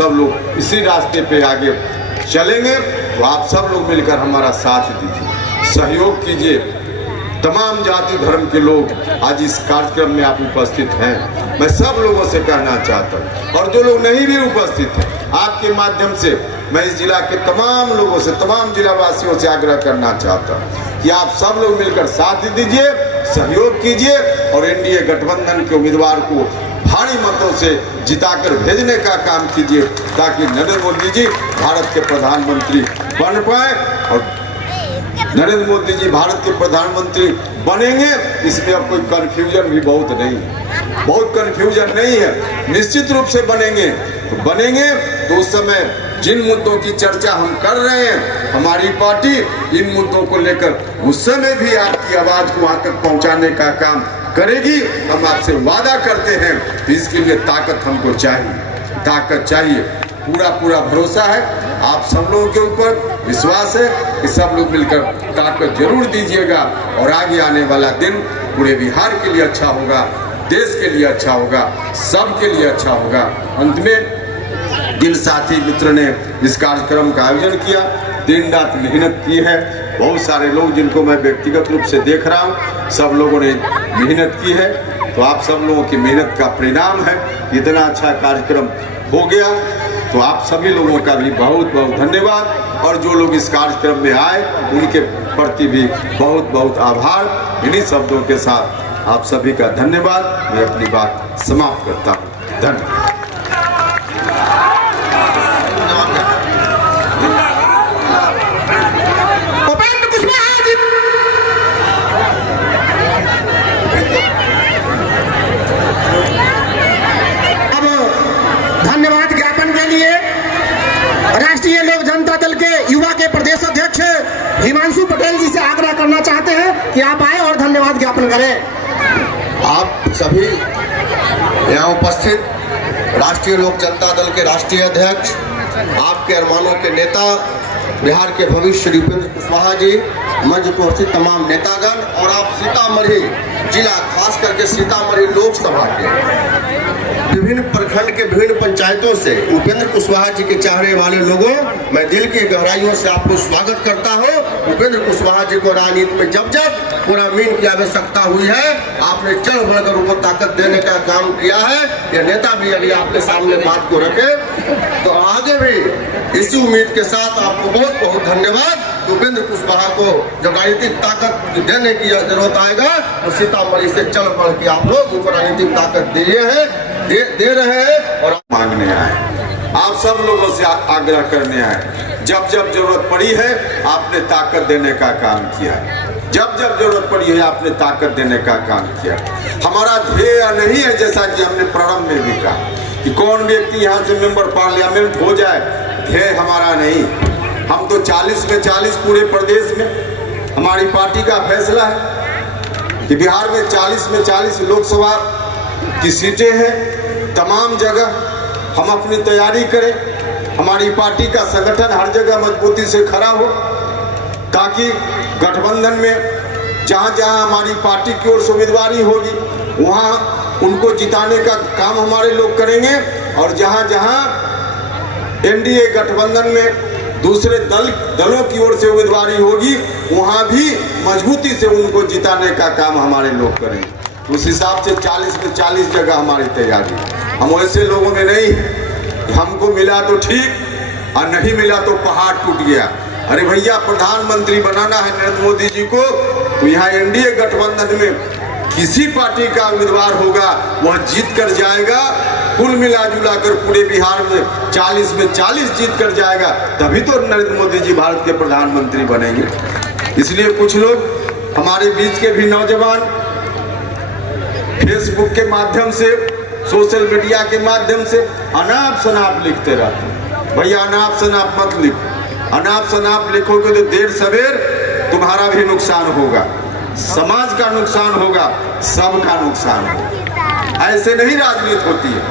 सब लोग इसी रास्ते पे आगे चलेंगे। तो आप सब लोग मिलकर हमारा साथ दीजिए, सहयोग कीजिए। तमाम जाति धर्म के लोग आज इस कार्यक्रम में आप उपस्थित हैं। मैं सब लोगों से कहना चाहता हूँ, और जो लोग नहीं भी उपस्थित हैं, आपके माध्यम से मैं इस जिला के तमाम लोगों से, तमाम जिला वासियों से आग्रह करना चाहता हूँ कि आप सब लोग मिलकर साथ दीजिए, सहयोग कीजिए और एनडीए गठबंधन के उम्मीदवार को भारी मतों से जिताकर भेजने का काम कीजिए, ताकि नरेंद्र मोदी जी भारत के प्रधानमंत्री बन पाए। और नरेंद्र मोदी जी भारत के प्रधानमंत्री बनेंगे, इसमें अब कोई कन्फ्यूजन भी बहुत नहीं है, बहुत कन्फ्यूजन नहीं है। निश्चित रूप से बनेंगे। तो उस समय जिन मुद्दों की चर्चा हम कर रहे हैं, हमारी पार्टी इन मुद्दों को लेकर उस समय भी आपकी आवाज को वहां तक पहुंचाने का काम करेगी। हम आपसे वादा करते हैं, तो इसके लिए ताकत हमको चाहिए, ताकत चाहिए। पूरा भरोसा है, आप सब लोगों के ऊपर विश्वास है कि सब लोग मिलकर ताकत जरूर दीजिएगा और आगे आने वाला दिन पूरे बिहार के लिए अच्छा होगा, देश के लिए अच्छा होगा, सबके लिए अच्छा होगा। अंत में जिन साथी मित्र ने इस कार्यक्रम का आयोजन किया, दिन रात मेहनत की है, बहुत सारे लोग जिनको मैं व्यक्तिगत रूप से देख रहा हूँ, सब लोगों ने मेहनत की है। तो आप सब लोगों की मेहनत का परिणाम है इतना अच्छा कार्यक्रम हो गया। तो आप सभी लोगों का भी बहुत बहुत धन्यवाद, और जो लोग इस कार्यक्रम में आए उनके प्रति भी बहुत बहुत आभार। इन्हीं शब्दों के साथ आप सभी का धन्यवाद। मैं अपनी बात समाप्त करता हूँ। धन्यवाद। धन्यवाद ज्ञापन के लिए राष्ट्रीय लोक जनता दल के युवा के प्रदेश अध्यक्ष हिमांशु पटेल जी से आग्रह करना चाहते हैं कि आप आए और धन्यवाद ज्ञापन करें। आप सभी यहाँ उपस्थित राष्ट्रीय लोक जनता दल के राष्ट्रीय अध्यक्ष, आपके अरमानों के नेता, बिहार के भविष्य श्री उपेंद्र कुशवाहा जी, मंच पर उपस्थित तमाम नेतागण, और आप सीतामढ़ी जिला, खास करके सीतामढ़ी लोकसभा के विभिन्न प्रखंड के विभिन्न पंचायतों से उपेंद्र कुशवाहा जी के चाहने वाले लोगों, मैं दिल की गहराइयों से आपको स्वागत करता हूं। उपेंद्र कुशवाहा जी को राजनीति में जब जब पुनर्मीन की आवश्यकता हुई है, आपने चढ़ बढ़कर उनको ताकत देने का काम किया है। ये नेता भी अभी आपके सामने बात को रखे, तो आगे भी इसी उम्मीद के साथ आपको बहुत बहुत धन्यवाद। उपेंद्र कुशवाहा को जब राजनीतिक ताकत देने की जरूरत आएगा, तो सीतामढ़ी से चल बढ़ के आप लोग उनको राजनीतिक ताकत दे रहे हैं। और मांगने आए, आप सब लोगों से आग्रह करने आए। जब जब जरूरत पड़ी है आपने ताकत देने का काम किया, जब जब जरूरत पड़ी है आपने ताकत देने का काम किया। हमारा ध्येय नहीं है, जैसा कि हमने प्रारंभ में भी कहा, कि कौन व्यक्ति यहाँ से मेंबर पार्लियामेंट हो जाए, ध्येय हमारा नहीं। हम तो 40 में 40 पूरे प्रदेश में हमारी पार्टी का फैसला है कि बिहार में 40 में 40 लोकसभा की सीटें हैं। तमाम जगह हम अपनी तैयारी करें, हमारी पार्टी का संगठन हर जगह मजबूती से खड़ा हो, ताकि गठबंधन में जहां जहां हमारी पार्टी की ओर से उम्मीदवारी होगी वहां उनको जिताने का काम हमारे लोग करेंगे, और जहां जहां एनडीए गठबंधन में दूसरे दलों की ओर से उम्मीदवारी होगी वहां भी मजबूती से उनको जिताने का काम हमारे लोग करेंगे। उस हिसाब से 40 में 40 जगह हमारी तैयारी। हम वैसे लोगों में नहीं, हमको मिला तो ठीक और नहीं मिला तो पहाड़ टूट गया। अरे भैया, प्रधानमंत्री बनाना है नरेंद्र मोदी जी को, तो यहाँ एनडीए गठबंधन में किसी पार्टी का उम्मीदवार होगा वह जीत कर जाएगा। कुल मिला जुला कर पूरे बिहार में 40 में 40 जीत कर जाएगा, तभी तो नरेंद्र मोदी जी भारत के प्रधानमंत्री बनेंगे। इसलिए कुछ लोग हमारे बीच के भी नौजवान फेसबुक के माध्यम से, सोशल मीडिया के माध्यम से अनाप शनाप लिखते रहते हैं। भैया, अनाप शनाप मत लिखो। अनाप शनाप लिखोगे तो देर सवेर तुम्हारा भी नुकसान होगा, समाज का नुकसान होगा, सबका नुकसान होगा। ऐसे नहीं राजनीति होती है।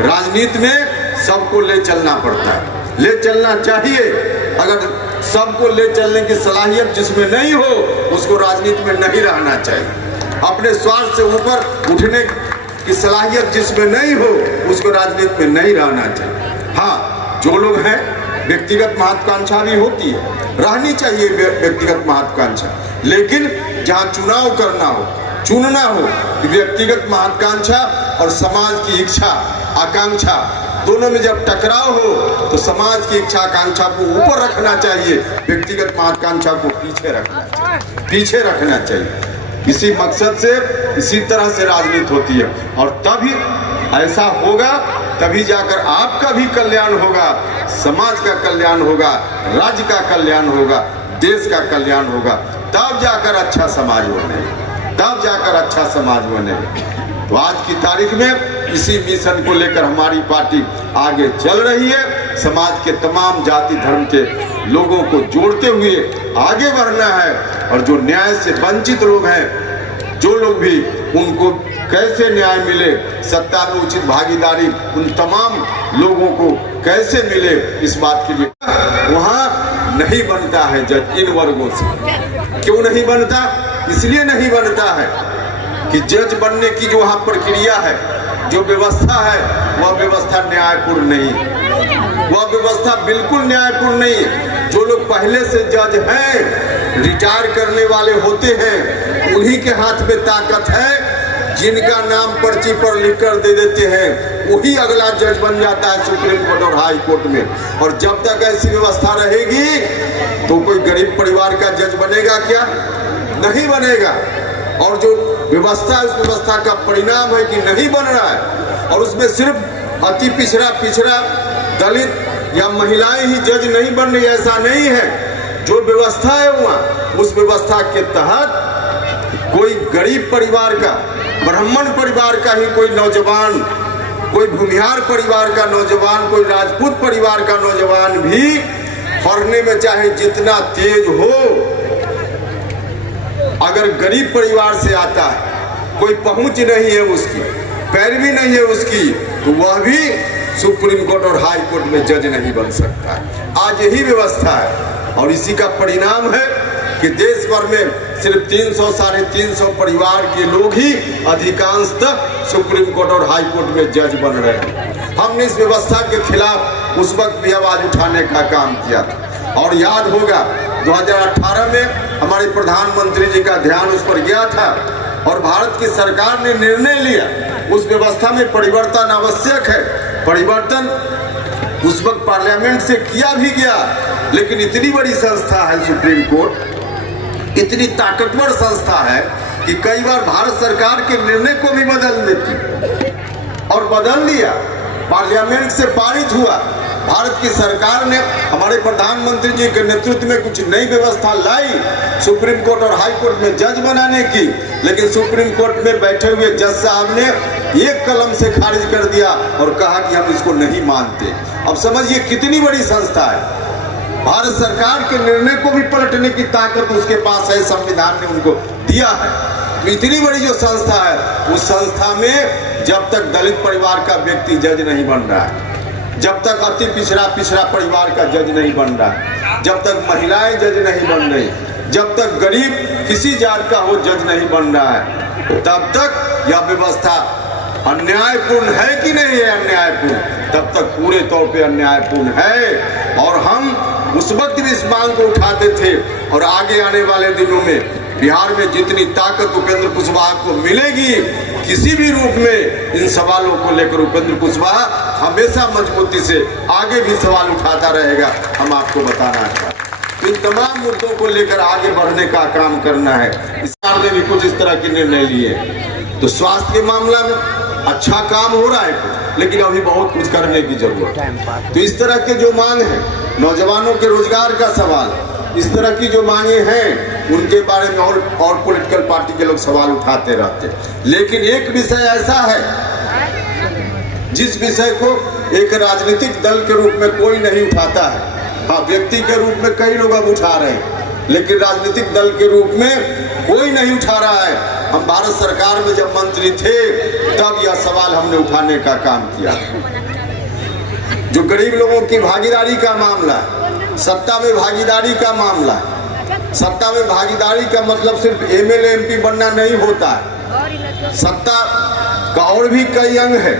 राजनीति में सबको ले चलना पड़ता है, ले चलना चाहिए। अगर सबको ले चलने की सलाहियत जिसमें नहीं हो, उसको राजनीति में नहीं रहना चाहिए। अपने स्वार्थ से ऊपर उठने की सलाहियत जिसमें नहीं हो, उसको राजनीति में नहीं रहना चाहिए। हाँ, जो लोग हैं, व्यक्तिगत महत्वाकांक्षा भी होती है, रहनी चाहिए व्यक्तिगत महत्वाकांक्षा, लेकिन जहाँ चुनाव करना हो, चुनना हो कि व्यक्तिगत महत्वाकांक्षा और समाज की इच्छा आकांक्षा दोनों में जब टकराव हो तो समाज की इच्छा आकांक्षा को ऊपर रखना चाहिए, व्यक्तिगत महत्वाकांक्षा को पीछे रखना चाहिए। इसी मकसद से, इसी तरह से राजनीति होती है, और तभी ऐसा होगा, तभी जाकर आपका भी कल्याण होगा, समाज का कल्याण होगा, राज्य का कल्याण होगा, देश का कल्याण होगा, तब जाकर अच्छा समाज बनेगा, तब जाकर अच्छा समाज बनेगा। तो आज की तारीख में इसी मिशन को लेकर हमारी पार्टी आगे चल रही है। समाज के तमाम जाति धर्म के लोगों को जोड़ते हुए आगे बढ़ना है, और जो न्याय से वंचित लोग हैं, जो लोग भी, उनको कैसे न्याय मिले, सत्ता में उचित भागीदारी उन तमाम लोगों को कैसे मिले, इस बात के लिए वहाँ नहीं बनता है जज इन वर्गों से। क्यों नहीं बनता? इसलिए नहीं बनता है कि जज बनने की जो वहाँ प्रक्रिया है, जो व्यवस्था है, वह व्यवस्था न्यायपूर्ण नहीं है, वह व्यवस्था बिल्कुल न्यायपूर्ण नहीं है। जो लोग पहले से जज हैं, रिटायर करने वाले होते हैं, उन्हीं के हाथ में ताकत है, जिनका नाम पर्ची पर लिखकर दे देते हैं, वही अगला जज बन जाता है सुप्रीम कोर्ट और हाई कोर्ट में। और जब तक ऐसी व्यवस्था रहेगी तो कोई गरीब परिवार का जज बनेगा क्या? नहीं बनेगा। और जो व्यवस्था, उस व्यवस्था का परिणाम है कि नहीं बन रहा है, और उसमें सिर्फ अति पिछड़ा दलित या महिलाएं ही जज नहीं बन रही, ऐसा नहीं है। जो व्यवस्था है वहाँ, उस व्यवस्था के तहत कोई गरीब परिवार का, ब्राह्मण परिवार का ही कोई नौजवान, कोई भूमिहार परिवार का नौजवान, कोई राजपूत परिवार का नौजवान भी पढ़ने में चाहे जितना तेज हो, अगर गरीब परिवार से आता है, कोई पहुंच नहीं है उसकी, पैरवी नहीं है उसकी, तो वह भी सुप्रीम कोर्ट और हाई कोर्ट में जज नहीं बन सकता है। आज यही व्यवस्था है, और इसी का परिणाम है कि देश भर में सिर्फ 300 साढ़े 300 परिवार के लोग ही अधिकांशतः सुप्रीम कोर्ट और हाई कोर्ट में जज बन रहे हैं। हमने इस व्यवस्था के खिलाफ उस वक्त भी आवाज उठाने का काम किया था, और याद होगा 2018 में हमारे प्रधानमंत्री जी का ध्यान उस पर गया था, और भारत की सरकार ने निर्णय लिया, उस व्यवस्था में परिवर्तन आवश्यक है। परिवर्तन उस वक्त पार्लियामेंट से किया भी गया, लेकिन इतनी बड़ी संस्था है सुप्रीम कोर्ट, इतनी ताकतवर संस्था है कि कई बार भारत सरकार के निर्णय को भी बदल देती, और बदल दिया। पार्लियामेंट से पारित हुआ, भारत की सरकार ने हमारे प्रधानमंत्री जी के नेतृत्व में कुछ नई व्यवस्था लाई सुप्रीम कोर्ट और हाई कोर्ट में जज बनाने की, लेकिन सुप्रीम कोर्ट में बैठे हुए जज साहब ने एक कलम से खारिज कर दिया और कहा कि हम इसको नहीं मानते। अब समझिए कितनी बड़ी संस्था है, भारत सरकार के निर्णय को भी पलटने की ताकत उसके पास है, संविधान ने उनको दिया है। इतनी बड़ी जो संस्था है, उस संस्था में जब तक दलित परिवार का व्यक्ति जज नहीं बन रहा है, जब तक अति पिछड़ा परिवार का जज नहीं बन रहा है, जब तक महिलाएं जज नहीं बन रही, जब तक गरीब किसी जात का हो जज नहीं बन रहा है, तब तक यह व्यवस्था अन्यायपूर्ण है कि नहीं है अन्यायपूर्ण, तब तक पूरे तौर पे अन्यायपूर्ण है। और हम उस वक्त भी इस मांग को उठाते थे, और आगे आने वाले दिनों में बिहार में जितनी ताकत उपेंद्र कुशवाहा को मिलेगी, किसी भी रूप में इन सवालों को लेकर उपेंद्र कुशवाहा हमेशा मजबूती से आगे भी सवाल उठाता रहेगा। हम आपको बताना है, इन तमाम मुद्दों को लेकर आगे बढ़ने का काम करना है। इस सरकार ने भी कुछ इस तरह के निर्णय लिए, तो स्वास्थ्य के मामला में अच्छा काम हो रहा है, लेकिन अभी बहुत कुछ करने की जरूरत है। तो इस तरह के जो मांग है, नौजवानों के रोजगार का सवाल, इस तरह की जो मांगे हैं, उनके बारे में और पॉलिटिकल पार्टी के लोग सवाल उठाते रहते हैं। लेकिन एक विषय ऐसा है जिस विषय को एक राजनीतिक दल के रूप में कोई नहीं उठाता है। हाँ, व्यक्ति के रूप में कई लोग अब उठा रहे हैं, लेकिन राजनीतिक दल के रूप में कोई नहीं उठा रहा है। हम भारत सरकार में जब मंत्री थे, तब यह सवाल हमने उठाने का काम किया। जो गरीब लोगों की भागीदारी का मामला, सत्ता में भागीदारी का मामला, सत्ता में भागीदारी का मतलब सिर्फ एमएलए एमपी बनना नहीं होता है। सत्ता का और भी कई अंग है,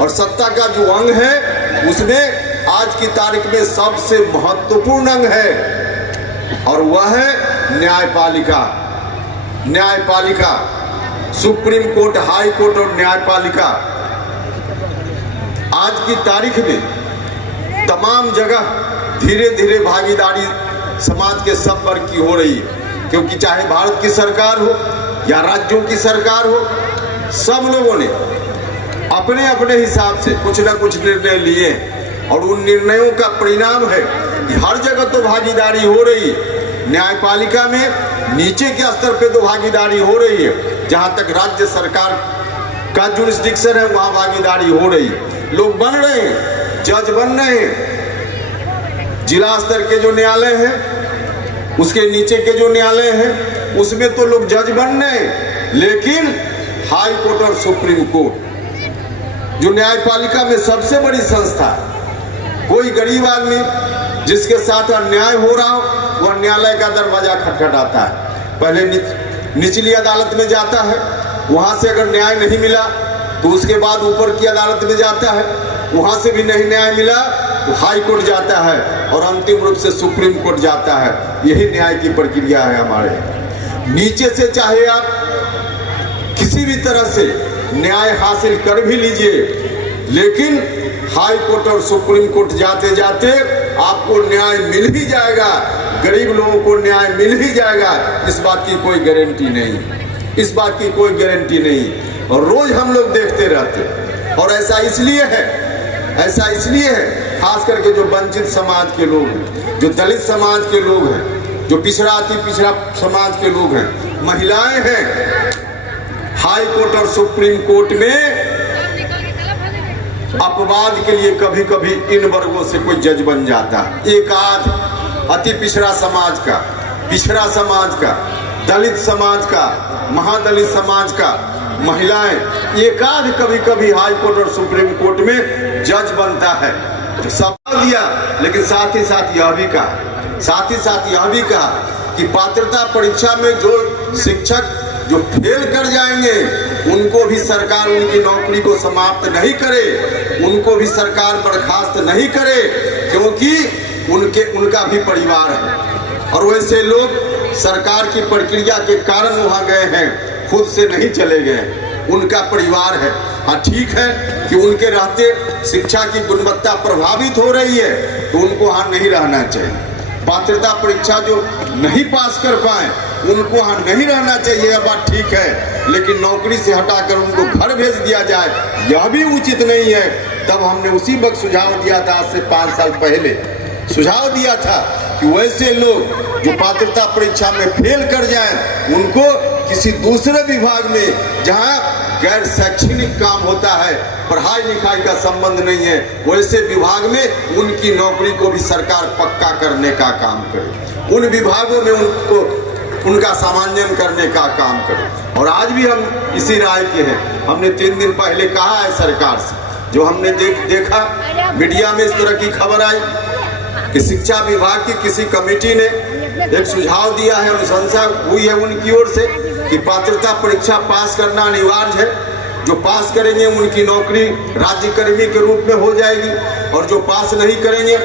और सत्ता का जो अंग है उसमें आज की तारीख में सबसे महत्वपूर्ण अंग है और वह है न्यायपालिका। न्यायपालिका, सुप्रीम कोर्ट, हाई कोर्ट और न्यायपालिका आज की तारीख में तमाम जगह धीरे धीरे भागीदारी समाज के सब वर्ग की हो रही है, क्योंकि चाहे भारत की सरकार हो या राज्यों की सरकार हो, सब लोगों ने अपने अपने हिसाब से कुछ ना कुछ निर्णय लिए और उन निर्णयों का परिणाम है कि हर जगह तो भागीदारी हो रही है। न्यायपालिका में नीचे के स्तर पे तो भागीदारी हो रही है, जहां तक राज्य सरकार का जुरिस्डिक्शन है वहां भागीदारी हो रही है। लोग बन रहे हैं, जज बन रहे हैं। जिला स्तर के जो न्यायालय हैं, उसके नीचे के जो न्यायालय हैं, उसमें तो लोग जज बन रहे हैं, लेकिन हाई कोर्ट और सुप्रीम कोर्ट जो न्यायपालिका में सबसे बड़ी संस्था है, कोई गरीब आदमी जिसके साथ अन्याय हो रहा हो वह न्यायालय का दरवाजा खटखटाता है। पहले निचली अदालत में जाता है, वहां से अगर न्याय नहीं मिला तो उसके बाद ऊपर की अदालत में जाता है, वहां से भी नहीं न्याय मिला तो हाई कोर्ट जाता है और अंतिम रूप से सुप्रीम कोर्ट जाता है। यही न्याय की प्रक्रिया है हमारे। नीचे से चाहे आप किसी भी तरह से न्याय हासिल कर भी लीजिए, लेकिन हाई कोर्ट और सुप्रीम कोर्ट जाते जाते आपको न्याय मिल ही जाएगा, गरीब लोगों को न्याय मिल ही जाएगा। इस बात की कोई गारंटी नहीं, इस बात की कोई गारंटी नहीं। और रोज हम लोग देखते रहते हैं। और ऐसा इसलिए है, ऐसा इसलिए है खास करके जो वंचित समाज के लोग हैं, जो दलित समाज के लोग हैं, जो पिछड़ा अति पिछड़ा समाज के लोग हैं, महिलाएं हैं, हाई कोर्ट और सुप्रीम कोर्ट में अपवाद के लिए कभी कभी इन वर्गों से कोई जज बन जाता है। एक आध अति पिछड़ा समाज का, पिछड़ा समाज का, दलित समाज का, महादलित समाज का, महिलाएं, एक आध कभी कभी हाई कोर्ट और सुप्रीम कोर्ट में जज बनता है। तो सब दिया, लेकिन साथ ही साथ यह भी कहा, साथ ही साथ यह भी कहा कि पात्रता परीक्षा में जो शिक्षक जो फेल कर जाएंगे उनको भी सरकार उनकी नौकरी को समाप्त नहीं करे, उनको भी सरकार बर्खास्त नहीं करे, क्योंकि उनका भी परिवार है। और वैसे लोग सरकार की प्रक्रिया के कारण वहां गए हैं, खुद से नहीं चले गए, उनका परिवार है। हाँ, ठीक है कि उनके रहते शिक्षा की गुणवत्ता प्रभावित हो रही है, तो उनको वहां नहीं रहना चाहिए। पात्रता परीक्षा जो नहीं पास कर पाए उनको वहां नहीं रहना चाहिए, यह बात ठीक है, लेकिन नौकरी से हटाकर उनको घर भेज दिया जाए यह भी उचित नहीं है। तब हमने उसी वक्त सुझाव दिया था, आज से 5 साल पहले सुझाव दिया था कि वैसे लोग जो पात्रता परीक्षा में फेल कर जाएं उनको किसी दूसरे विभाग में, जहां गैर शैक्षणिक काम होता है, पढ़ाई लिखाई का संबंध नहीं है, वैसे विभाग में उनकी नौकरी को भी सरकार पक्का करने का काम करे, उन विभागों में उनको उनका सामान्यन करने का काम करे। और आज भी हम इसी राय के हैं। हमने 3 दिन पहले कहा है सरकार से, जो हमने देखा मीडिया में इस तरह की खबर आई कि शिक्षा विभाग की किसी कमेटी ने एक सुझाव दिया है, अनुशंसा हुई है उनकी ओर से कि पात्रता परीक्षा पास करना अनिवार्य है। जो पास करेंगे उनकी नौकरी राज्यकर्मी के रूप में हो जाएगी, और जो पास नहीं करेंगे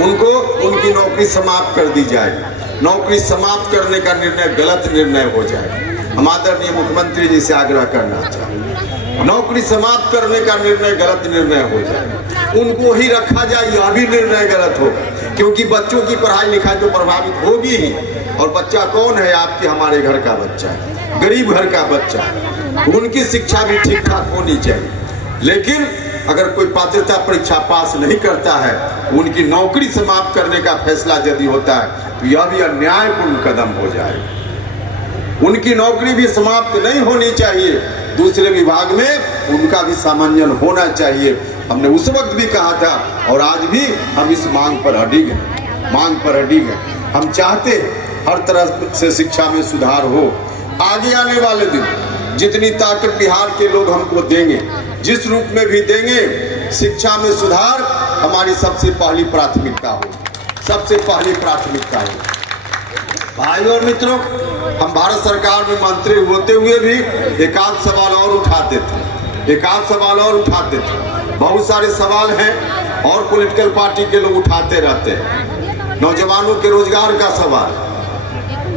उनको उनकी नौकरी समाप्त कर दी जाएगी। नौकरी समाप्त करने का निर्णय गलत निर्णय हो जाएगा। हम आदरणीय मुख्यमंत्री जी से आग्रह करना चाहते, नौकरी समाप्त करने का निर्णय गलत निर्णय हो जाएगा, उनको ही रखा जाए यह भी निर्णय गलत होगा, क्योंकि बच्चों की पढ़ाई लिखाई तो प्रभावित होगी ही। और बच्चा कौन है? आपके हमारे घर का बच्चा है, गरीब घर का बच्चा है, उनकी शिक्षा भी ठीक ठाक होनी चाहिए। लेकिन अगर कोई पात्रता परीक्षा पास नहीं करता है, उनकी नौकरी समाप्त करने का फैसला यदि होता है, तो यह भी अन्यायपूर्ण कदम हो जाएगा। उनकी नौकरी भी समाप्त नहीं होनी चाहिए, दूसरे विभाग में उनका भी सामान्यन होना चाहिए। हमने उस वक्त भी कहा था और आज भी हम इस मांग पर अडिग हैं, मांग पर अडिग हैं। हम चाहते हैं हर तरह से शिक्षा में सुधार हो। आगे आने वाले दिन जितनी ताकत बिहार के लोग हमको देंगे, जिस रूप में भी देंगे, शिक्षा में सुधार हमारी सबसे पहली प्राथमिकता हो, सबसे पहली प्राथमिकता हो। भाई और मित्रों, हम भारत सरकार में मंत्री होते हुए भी एक आध सवाल और उठाते थे, एक आध सवाल और उठाते थे। बहुत सारे सवाल हैं और पॉलिटिकल पार्टी के लोग उठाते रहते हैं। नौजवानों के रोजगार का सवाल,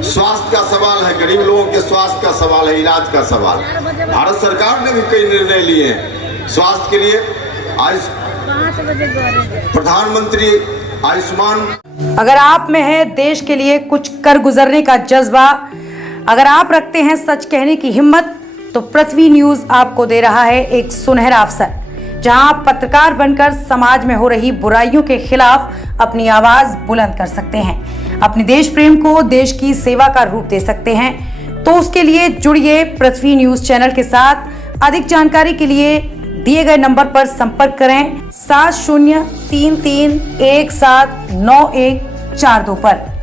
स्वास्थ्य का सवाल है, गरीब लोगों के स्वास्थ्य का सवाल है, इलाज का सवाल। भारत सरकार ने भी कई निर्णय लिए हैं स्वास्थ्य के लिए। आज प्रधानमंत्री आयुष्मान। अगर आप में है देश के लिए कुछ कर गुजरने का जज्बा, अगर आप रखते हैं सच कहने की हिम्मत, तो पृथ्वी न्यूज आपको दे रहा है एक सुनहरा अवसर, जहां आप पत्रकार बनकर समाज में हो रही बुराइयों के खिलाफ अपनी आवाज बुलंद कर सकते हैं, अपने देश प्रेम को देश की सेवा का रूप दे सकते हैं। तो उसके लिए जुड़िए पृथ्वी न्यूज चैनल के साथ। अधिक जानकारी के लिए दिए गए नंबर पर संपर्क करें 7033179142 पर।